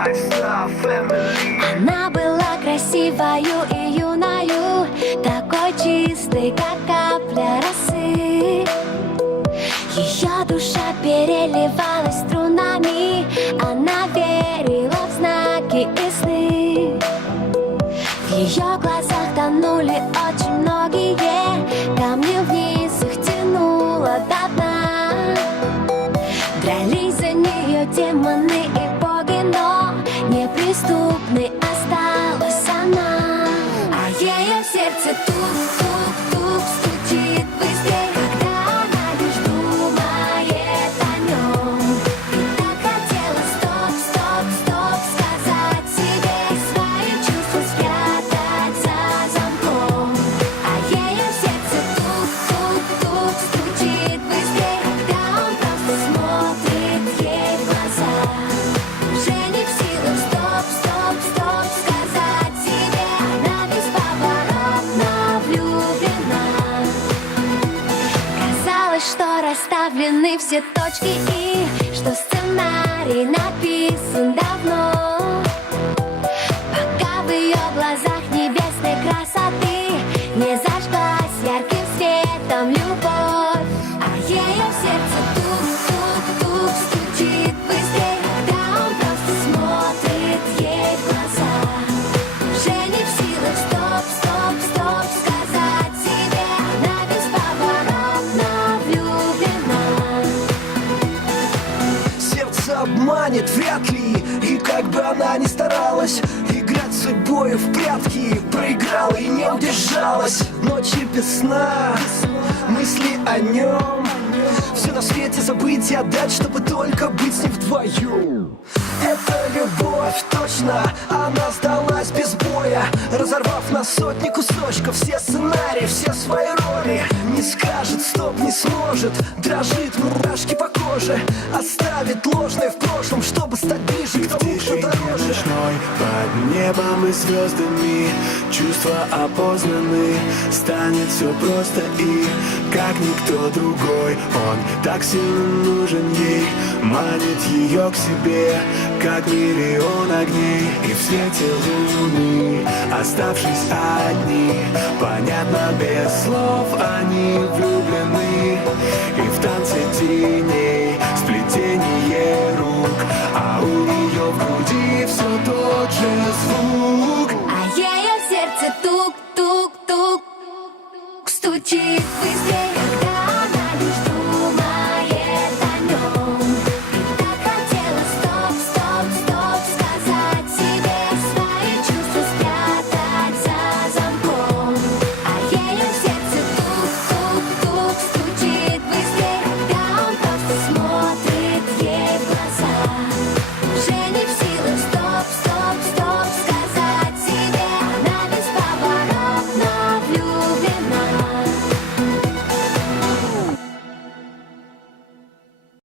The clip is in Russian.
Five-Star Family. Она была красивою и юною, такой чистой, как капля росы. Ее душа переливалась струнами, она верила в знаки и сны. В ее глазах тонули очень многие камни, вниз их тянуло до дна. Дрались за нее демоны и боги, но неприступной осталась она. А ее сердце тук-тук-тук стучит быстрее, когда она лишь думает о нем. И так хотела стоп-стоп-стоп сказать себе, свои чувства спрятать за замком. А ее сердце тук-тук-тук стучит быстрее, когда он просто смотрит ей в глаза. Уже не в силах стоп-стоп-стоп сказать себе, она бесповоротно влюблена. Казалось, что расставлены все точки и что сценарий написан давно. Пока в ее глазах небесной красоты не зажглась ярким светом любовь. А ее сердце тук-тук-тук стучит быстрее, когда он просто смотрит ей в глаза. Уже не в силах стоп-стоп-стоп сказать себе, она бесповоротно влюблена. Сердце обманет вряд ли, и как бы она ни старалась играть с собой в прятки, проиграла и не удержалась. Ночи без сна, мысли о нем, все на свете забыть и отдать, чтобы только быть с ним вдвоем. Это любовь, точно, она сдалась без боя, разорвав на сотни кусочков все сценарии, все свои роли. Не скажет стоп, не сможет, дрожит, мурашки по коже, оставит ложное в прошлом, чтобы стать ближе к тому, кто дороже. Ночной, под небом и звездами чувства опознаны, станет все просто и как никто другой. Он так сильно нужен ей, манит ее к себе, как миллион огней. И в свете луны, оставшись одни, понятно без слов, они влюблены. И в танце теней сплетение рук, а у нее в груди все тот же звук. А ее сердце тук-тук-тук стучит быстрее.